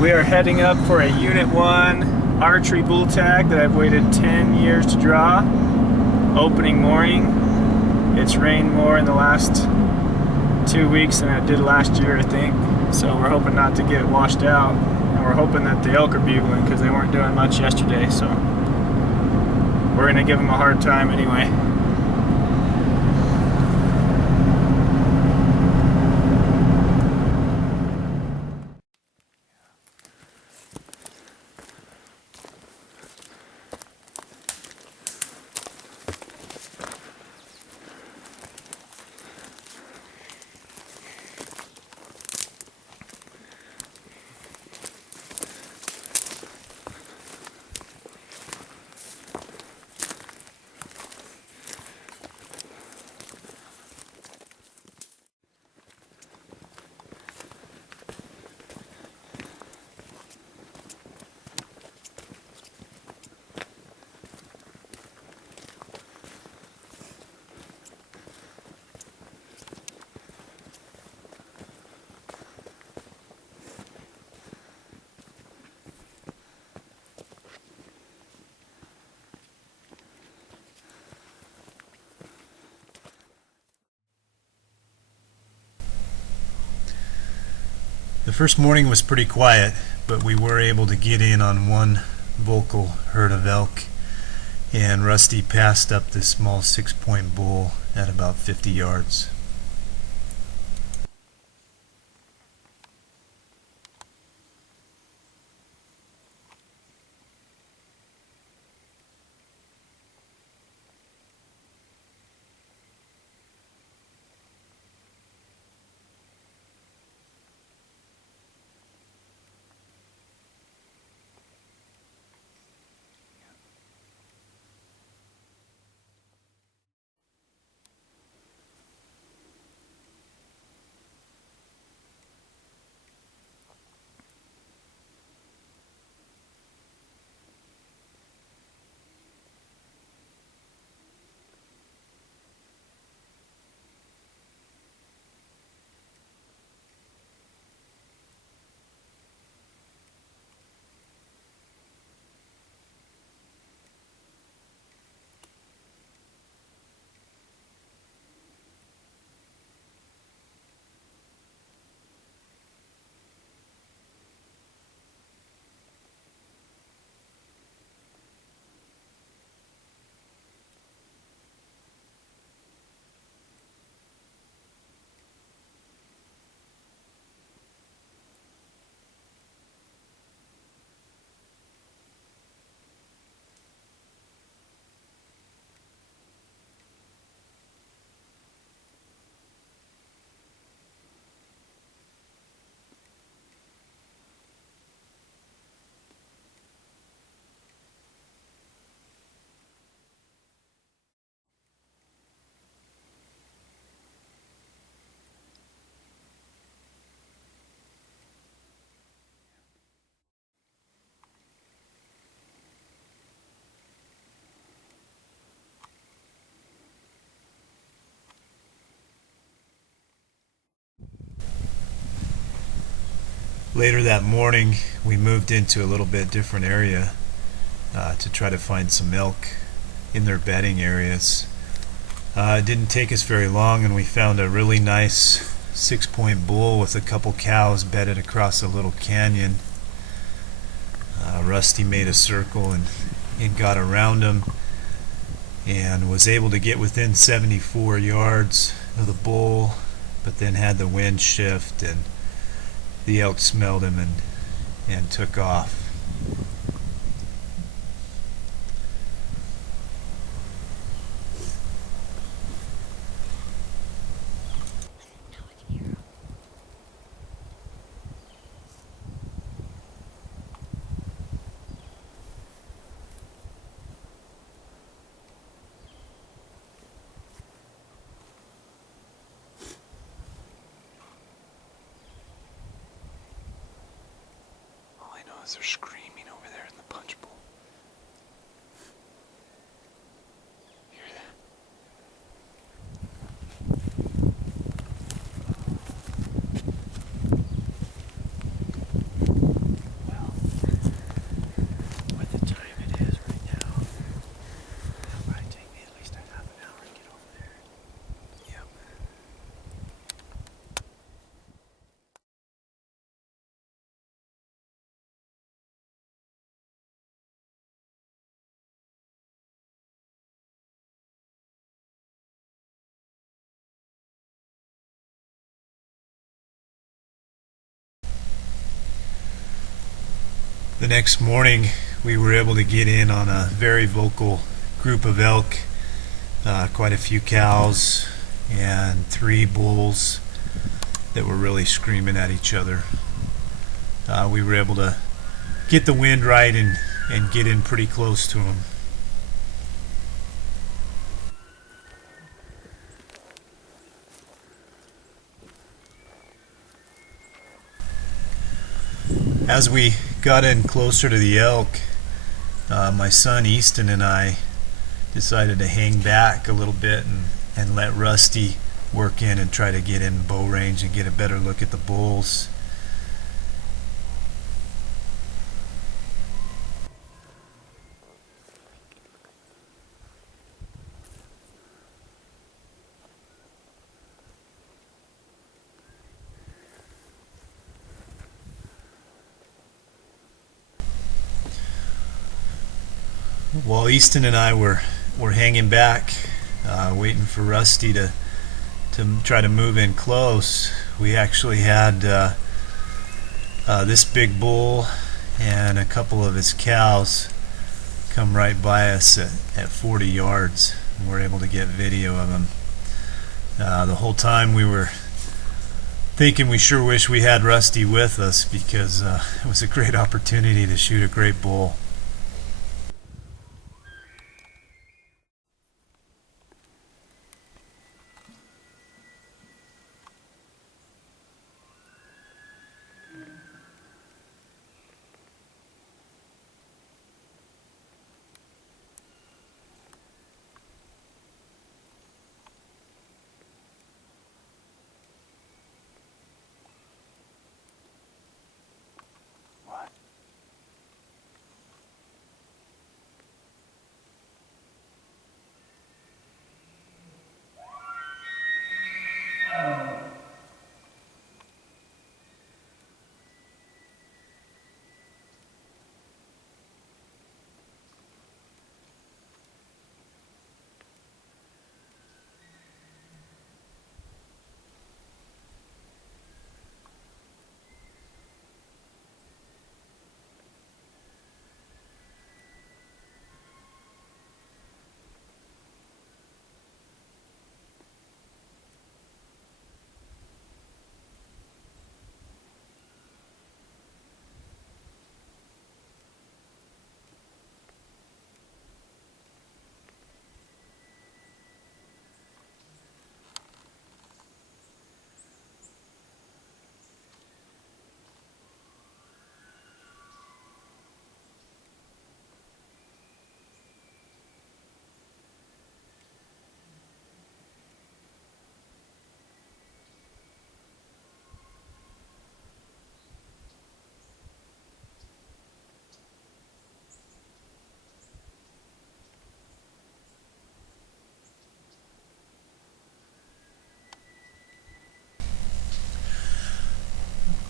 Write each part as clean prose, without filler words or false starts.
We are heading up for a Unit 1 archery bull tag that I've waited 10 years to draw. Opening morning. It's rained more in the last 2 weeks than it did last year, I think. So we're hoping not to get washed out. And we're hoping that the elk are bugling because they weren't doing much yesterday. So we're going to give them a hard time anyway. The first morning was pretty quiet, but we were able to get in on one vocal herd of elk, and Rusty passed up this small 6-point bull at about 50 yards. Later that morning, we moved into a little bit different area to try to find some elk in their bedding areas. It didn't take us very long, and we found a really nice 6-point bull with a couple cows bedded across a little canyon. Rusty made a circle and got around him and was able to get within 74 yards of the bull, but then had the wind shift and the elk smelled him and took off. They're screaming over there in the punch bowl. Hear that? The next morning, we were able to get in on a very vocal group of elk, quite a few cows, and 3 bulls that were really screaming at each other. We were able to get the wind right and get in pretty close to them. As we got in closer to the elk, my son Easton and I decided to hang back a little bit and let Rusty work in and try to get in bow range and get a better look at the bulls. While Easton and I were hanging back, waiting for Rusty to try to move in close, we actually had this big bull and a couple of his cows come right by us at 40 yards, and we're able to get video of them. The whole time we were thinking we sure wish we had Rusty with us, because it was a great opportunity to shoot a great bull.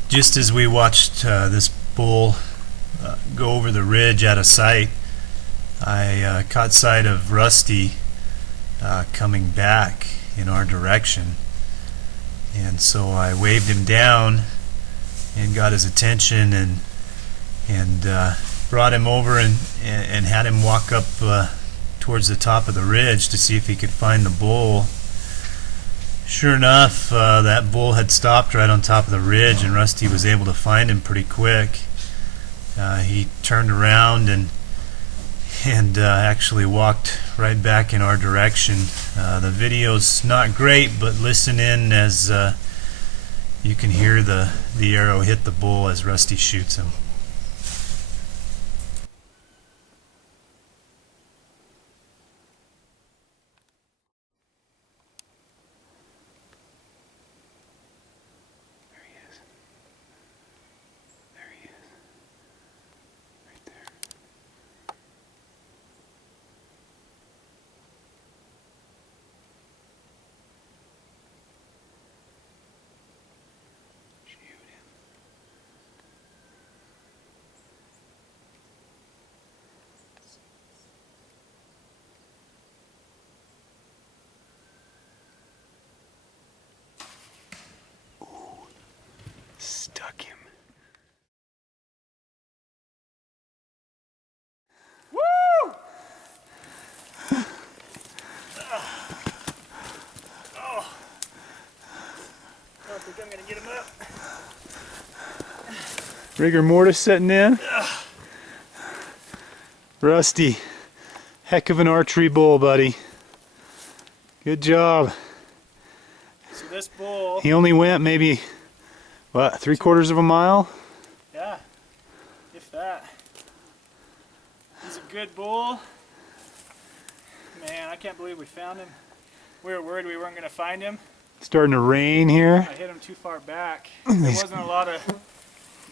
Just as we watched this bull go over the ridge out of sight, I caught sight of Rusty coming back in our direction, and so I waved him down and got his attention and brought him over and had him walk up towards the top of the ridge to see if he could find the bull. Sure enough, that bull had stopped right on top of the ridge, and Rusty was able to find him pretty quick. He turned around and actually walked right back in our direction. The video's not great, but listen in as you can hear the arrow hit the bull as Rusty shoots him. Rigor mortis setting in. Rusty, heck of an archery bull, buddy. Good job. So this bull, He only went maybe, what, 3/4 of a mile? yeah, if that. He's a good bull. Man, I can't believe we found him. We were worried we weren't going to find him. Starting to rain here. I hit him too far back. There wasn't a lot of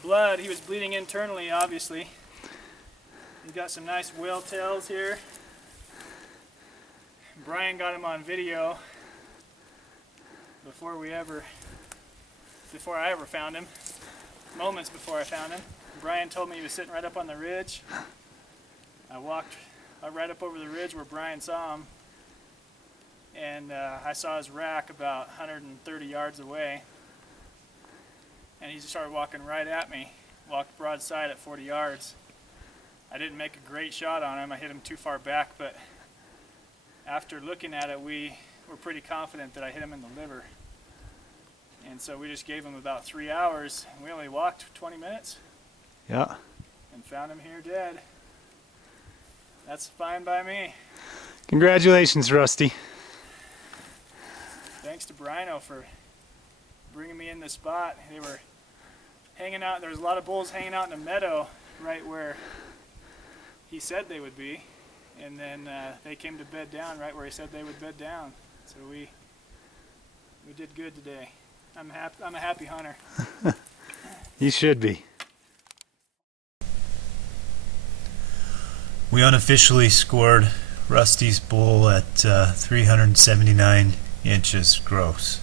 blood. He was bleeding internally, obviously. He's got some nice whale tails here. Brian got him on video before I ever found him. Moments before I found him. Brian told me he was sitting right up on the ridge. I walked right up over the ridge where Brian saw him, and I saw his rack about 130 yards away, and he just started walking right at me. Walked broadside at 40 yards. I didn't make a great shot on him. I hit him too far back, but after looking at it, we were pretty confident that I hit him in the liver. And so we just gave him about 3 hours, and we only walked 20 minutes. Yeah. And found him here dead. That's fine by me. Congratulations, Rusty. Thanks to Brino for bringing me in this spot. They were hanging out. There was a lot of bulls hanging out in a meadow right where he said they would be. And then they came to bed down right where he said they would bed down. So we did good today. I'm a happy hunter. You should be. We unofficially scored Rusty's bull at 379 inches gross.